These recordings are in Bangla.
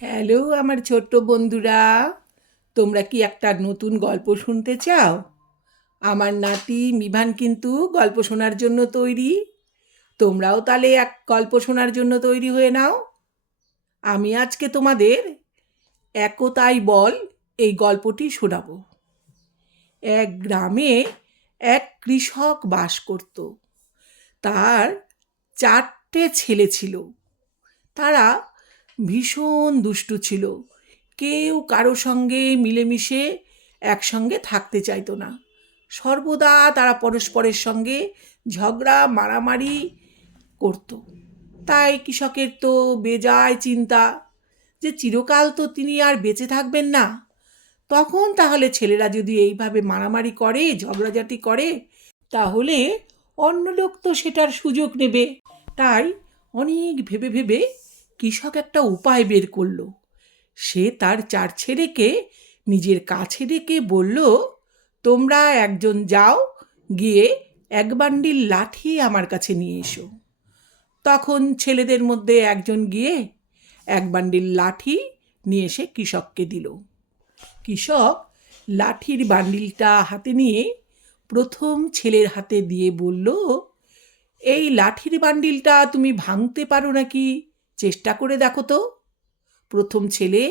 হ্যালো, আমার ছোট্ট বন্ধুরা। তোমরা কি একটা নতুন গল্প শুনতে চাও? আমার নাতি মিভান কিন্তু গল্প শোনার জন্য তৈরি। তোমরাও তাহলে এক গল্প শোনার জন্য তৈরি হয়ে নাও। আমি আজকে তোমাদের একতাই বল এই গল্পটি শোনাবো। এক গ্রামে এক কৃষক বাস করত। তার চারটে ছেলে ছিল। তারা ভীষণ দুষ্টু ছিল। কেউ কারও সঙ্গে মিলেমিশে একসঙ্গে থাকতে চাইতো না। সর্বদা তারা পরস্পরের সঙ্গে ঝগড়া, মারামারি করত। তাই কৃষকের তো বেজায় চিন্তা যে চিরকাল তো তিনি আর বেঁচে থাকবেন না। তখন তাহলে ছেলেরা যদি এইভাবে মারামারি করে, ঝগড়াঝাটি করে, তাহলে অন্য লোক তো সেটার সুযোগ নেবে। তাই অনেক ভেবে ভেবে কৃষক একটা উপায় বের করল। সে তার চার ছেলেকে নিজের কাছে ডেকে বলল, তোমরা একজন যাও, গিয়ে এক বান্ডিল লাঠি আমার কাছে নিয়ে এসো। তখন ছেলেদের মধ্যে একজন গিয়ে এক বান্ডিল লাঠি নিয়ে এসে কৃষককে দিল। কৃষক লাঠির বান্ডিলটা হাতে নিয়ে প্রথম ছেলের হাতে দিয়ে বলল, এই লাঠির বান্ডিলটা তুমি ভাঙতে পারো নাকি? চেষ্টা করে দেখো তো। প্রথম ছেলে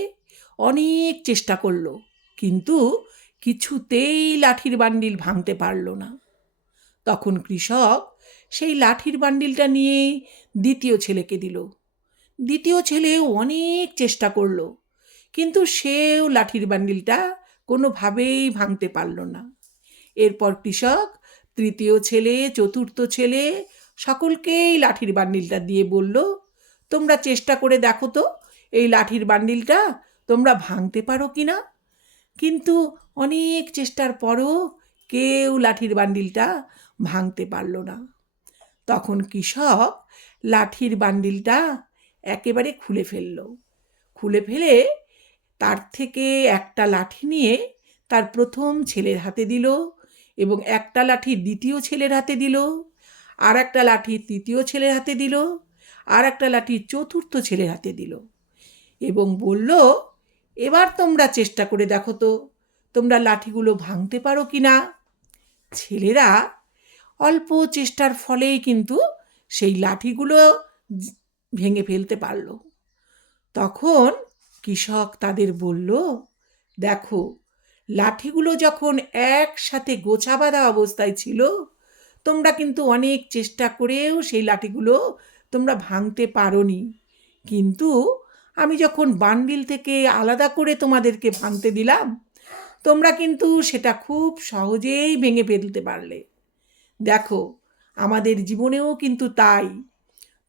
অনেক চেষ্টা করল, কিন্তু কিছুতেই লাঠির বান্ডিল ভাঙতে পারল না। তখন কৃষক সেই লাঠির বান্ডিলটা নিয়ে দ্বিতীয় ছেলেকে দিল। দ্বিতীয় ছেলেও অনেক চেষ্টা করল, কিন্তু সেও লাঠির বান্ডিলটা কোনোভাবেই ভাঙতে পারল না। এরপর কৃষক তৃতীয় ছেলে, চতুর্থ ছেলে সকলকেই লাঠির বান্ডিলটা দিয়ে বলল তোমরা চেষ্টা করে দেখো তো, এই লাঠির বান্ডিলটা তোমরা ভাঙতে পারো কি না? কিন্তু অনেক চেষ্টার পরও কেউ লাঠির বান্ডিলটা ভাঙতে পারল না। তখন কৃষক লাঠির বান্ডিলটা একেবারে খুলে ফেলল। খুলে ফেলে তার থেকে একটা লাঠি নিয়ে তার প্রথম ছেলের হাতে দিল এবং একটা লাঠি দ্বিতীয় ছেলের হাতে দিল আর একটা লাঠি তৃতীয় ছেলের হাতে দিল। আর একটা লাঠি চতুর্থ ছেলের হাতে দিল। এবং বলল, এবার তোমরা চেষ্টা করে দেখো তো, তোমরা লাঠিগুলো ভাঙতে পারো কি না? ছেলেরা অল্প চেষ্টার ফলেই কিন্তু সেই লাঠিগুলো ভেঙে ফেলতে পারল। তখন কৃষক তাদের বলল, দেখো, লাঠিগুলো যখন একসাথে গোছা বাঁধা অবস্থায় ছিল, তোমরা কিন্তু অনেক চেষ্টা করেও সেই লাঠিগুলো তোমরা ভাঙতে পারোনি। কিন্তু আমি যখন বান্ডিল থেকে আলাদা করে তোমাদেরকে ভাঙতে দিলাম, তোমরা কিন্তু সেটা খুব সহজেই ভেঙে ফেলতে পারলে। দেখো, আমাদের জীবনেও কিন্তু তাই।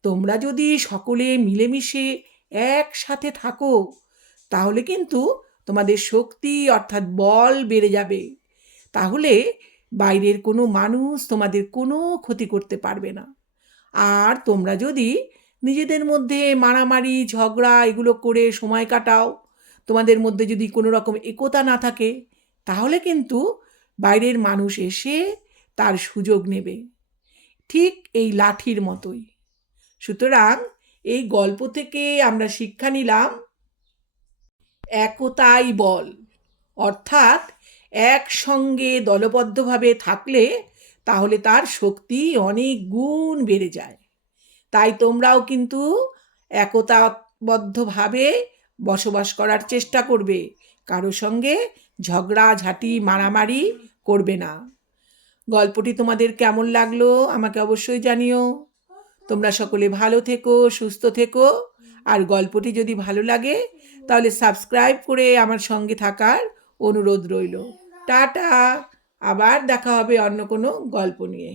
তোমরা যদি সকলে মিলেমিশে একসাথে থাকো, তাহলে কিন্তু তোমাদের শক্তি অর্থাৎ বল বেড়ে যাবে। তাহলে বাইরের কোনো মানুষ তোমাদের কোনো ক্ষতি করতে পারবে না। আর তোমরা যদি নিজেদের মধ্যে মারামারি, ঝগড়া এগুলো করে সময় কাটাও, তোমাদের মধ্যে যদি কোনো রকম একতা না থাকে, তাহলে কিন্তু বাইরের মানুষ এসে তার সুযোগ নেবে। ঠিক এই লাঠির মতোই। সুতরাং এই গল্প থেকে আমরা শিক্ষা নিলাম, একতাই বল। অর্থাৎ একসঙ্গে দলবদ্ধভাবে থাকলে তাহলে তার শক্তি অনেক গুণ বেড়ে যায়। তাই তোমরাও কিন্তু একতাবদ্ধভাবে বসবাস করার চেষ্টা করবে। কারও সঙ্গে ঝগড়া, ঝাঁটি, মারামারি করবে না। গল্পটি তোমাদের কেমন লাগল আমাকে অবশ্যই জানিও। তোমরা সকলে ভালো থেকো, সুস্থ থেকো। আর গল্পটি যদি ভালো লাগে, তাহলে সাবস্ক্রাইব করে আমার সঙ্গে থাকার অনুরোধ রইল। টাটা! আবার দেখা হবে অন্য কোনো গল্প নিয়ে।